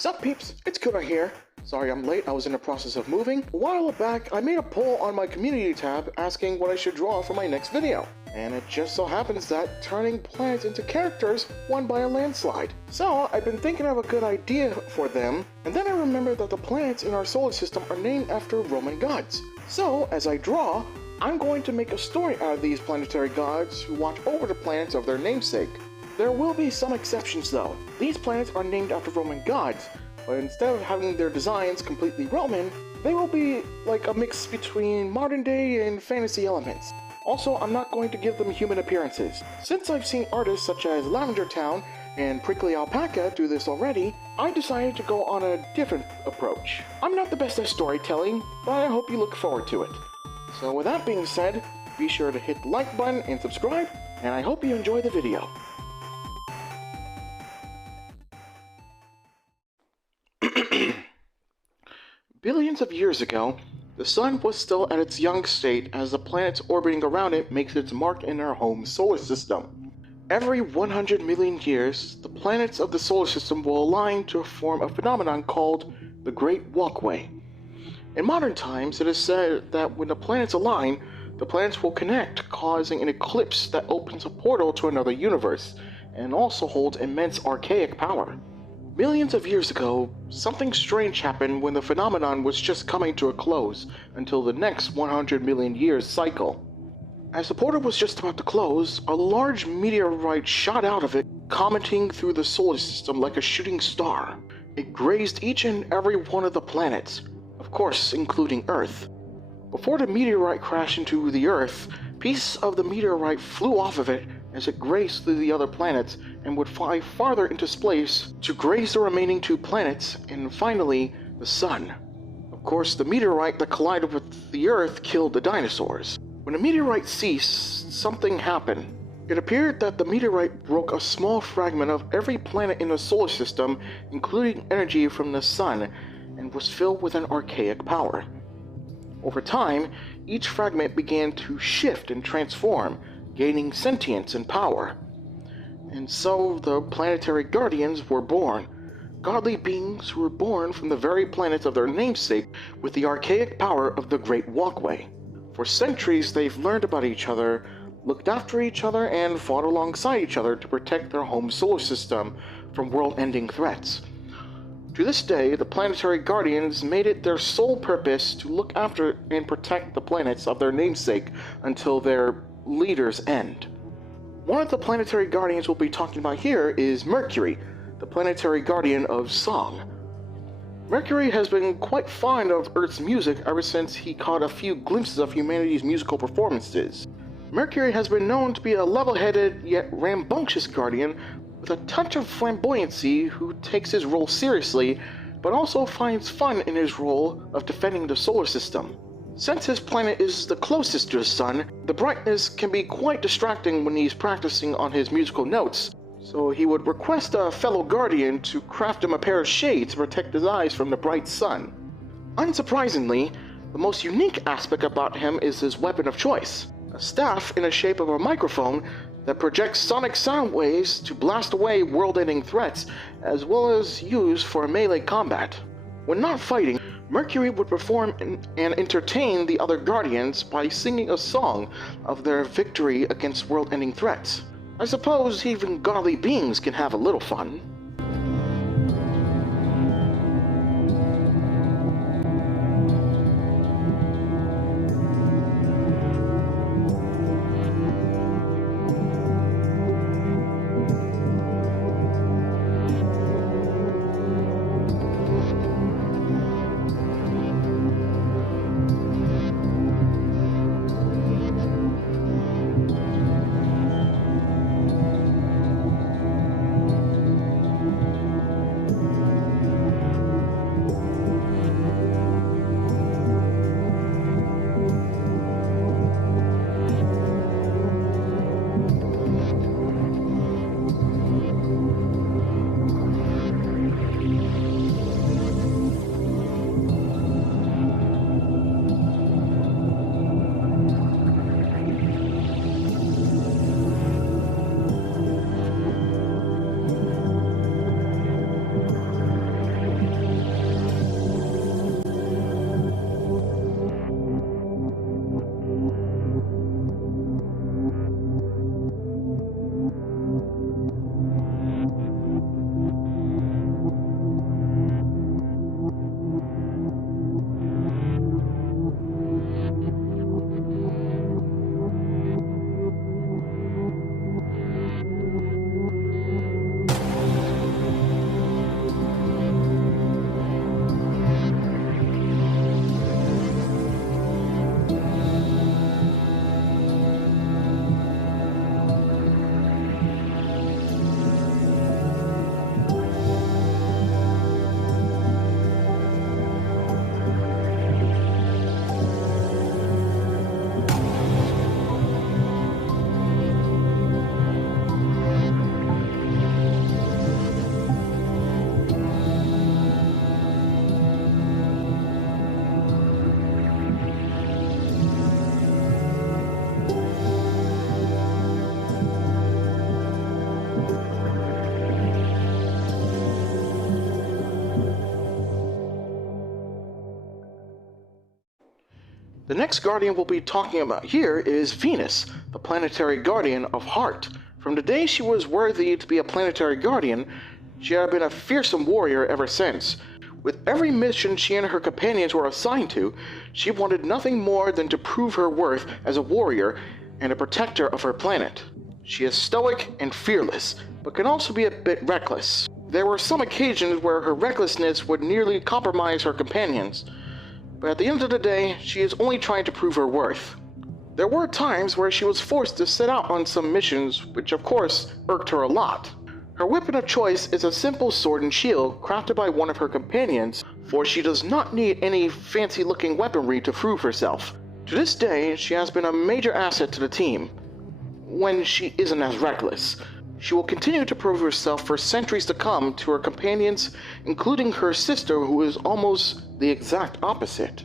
Sup peeps, it's Kudo here. Sorry I'm late, I was in the process of moving. A while back, I made a poll on my community tab asking what I should draw for my next video. And it just so happens that turning planets into characters won by a landslide. So I've been thinking of a good idea for them, and then I remembered that the planets in our solar system are named after Roman gods. So as I draw, I'm going to make a story out of these planetary gods who watch over the planets of their namesake. There will be some exceptions though. These planets are named after Roman gods, but instead of having their designs completely Roman, they will be like a mix between modern day and fantasy elements. Also, I'm not going to give them human appearances. Since I've seen artists such as Lavender Town and Prickly Alpaca do this already, I decided to go on a different approach. I'm not the best at storytelling, but I hope you look forward to it. So with that being said, be sure to hit the like button and subscribe, and I hope you enjoy the video. Billions of years ago, the sun was still at its young state as the planets orbiting around it makes its mark in our home solar system. Every 100 million years, the planets of the solar system will align to form a phenomenon called the Great Walkway. In modern times, it is said that when the planets align, the planets will connect, causing an eclipse that opens a portal to another universe, and also holds immense archaic power. Millions of years ago, something strange happened when the phenomenon was just coming to a close until the next 100 million years cycle. As the portal was just about to close, a large meteorite shot out of it, cometing through the solar system like a shooting star. It grazed each and every one of the planets, of course including Earth. Before the meteorite crashed into the Earth, pieces of the meteorite flew off of it as it grazed through the other planets and would fly farther into space to graze the remaining two planets and finally the Sun. Of course, the meteorite that collided with the Earth killed the dinosaurs. When the meteorite ceased, something happened. It appeared that the meteorite broke a small fragment of every planet in the solar system, including energy from the Sun, and was filled with an archaic power. Over time, each fragment began to shift and transform, gaining sentience and power. And so the planetary guardians were born, godly beings who were born from the very planets of their namesake with the archaic power of the Great Walkway. For centuries they've learned about each other, looked after each other, and fought alongside each other to protect their home solar system from world-ending threats. To this day, the planetary guardians made it their sole purpose to look after and protect the planets of their namesake until their leaders end. One of the planetary guardians we'll be talking about here is Mercury, the planetary guardian of song. Mercury has been quite fond of Earth's music ever since he caught a few glimpses of humanity's musical performances. Mercury has been known to be a level-headed yet rambunctious guardian with a touch of flamboyancy who takes his role seriously, but also finds fun in his role of defending the solar system. Since his planet is the closest to the sun, the brightness can be quite distracting when he's practicing on his musical notes, so he would request a fellow guardian to craft him a pair of shades to protect his eyes from the bright sun. Unsurprisingly, the most unique aspect about him is his weapon of choice, a staff in the shape of a microphone that projects sonic sound waves to blast away world-ending threats, as well as used for melee combat. When not fighting, Mercury would perform and entertain the other guardians by singing a song of their victory against world-ending threats. I suppose even godly beings can have a little fun. The next guardian we'll be talking about here is Venus, the planetary guardian of heart. From the day she was worthy to be a planetary guardian, she had been a fearsome warrior ever since. With every mission she and her companions were assigned to, she wanted nothing more than to prove her worth as a warrior and a protector of her planet. She is stoic and fearless, but can also be a bit reckless. There were some occasions where her recklessness would nearly compromise her companions, but at the end of the day, she is only trying to prove her worth. There were times where she was forced to set out on some missions, which of course irked her a lot. Her weapon of choice is a simple sword and shield crafted by one of her companions, for she does not need any fancy-looking weaponry to prove herself. To this day, she has been a major asset to the team, when she isn't as reckless. She will continue to prove herself for centuries to come to her companions, including her sister, who is almost the exact opposite.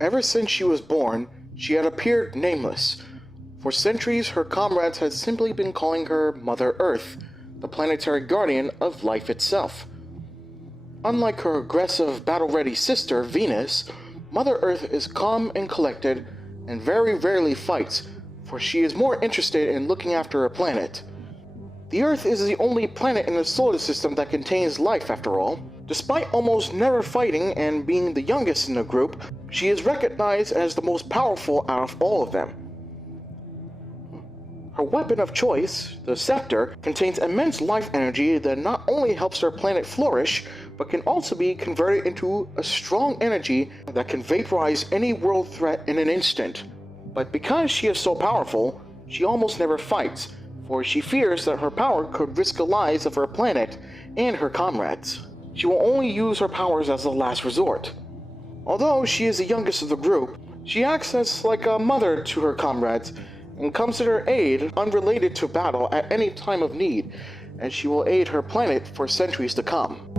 Ever since she was born, she had appeared nameless. For centuries, her comrades had simply been calling her Mother Earth, the planetary guardian of life itself. Unlike her aggressive, battle-ready sister, Venus, Mother Earth is calm and collected and very rarely fights, for she is more interested in looking after her planet. The Earth is the only planet in the solar system that contains life, after all. Despite almost never fighting and being the youngest in the group, she is recognized as the most powerful out of all of them. Her weapon of choice, the scepter, contains immense life energy that not only helps her planet flourish, but can also be converted into a strong energy that can vaporize any world threat in an instant. But because she is so powerful, she almost never fights, for she fears that her power could risk the lives of her planet and her comrades. She will only use her powers as a last resort. Although she is the youngest of the group, she acts as like a mother to her comrades and comes to their aid unrelated to battle at any time of need, as she will aid her planet for centuries to come.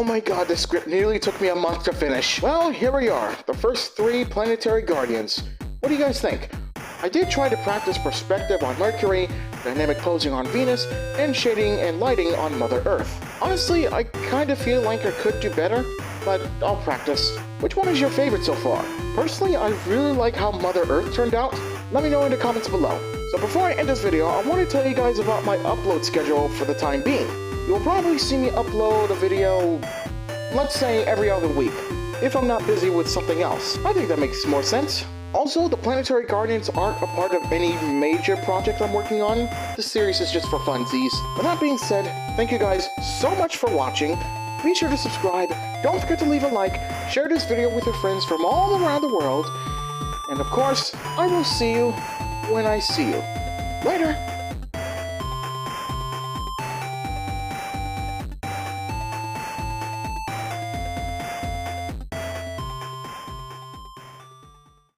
Oh my god, this script nearly took me a month to finish. Well, here we are, the first 3 planetary guardians. What do you guys think? I did try to practice perspective on Mercury, dynamic posing on Venus, and shading and lighting on Mother Earth. Honestly, I kinda feel like I could do better, but I'll practice. Which one is your favorite so far? Personally, I really like how Mother Earth turned out. Let me know in the comments below. So before I end this video, I want to tell you guys about my upload schedule for the time being. You'll probably see me upload a video, let's say every other week, if I'm not busy with something else. I think that makes more sense. Also, the Planetary Guardians aren't a part of any major project I'm working on. This series is just for funsies. With that being said, thank you guys so much for watching. Be sure to subscribe, don't forget to leave a like, share this video with your friends from all around the world, and of course, I will see you when I see you. Later!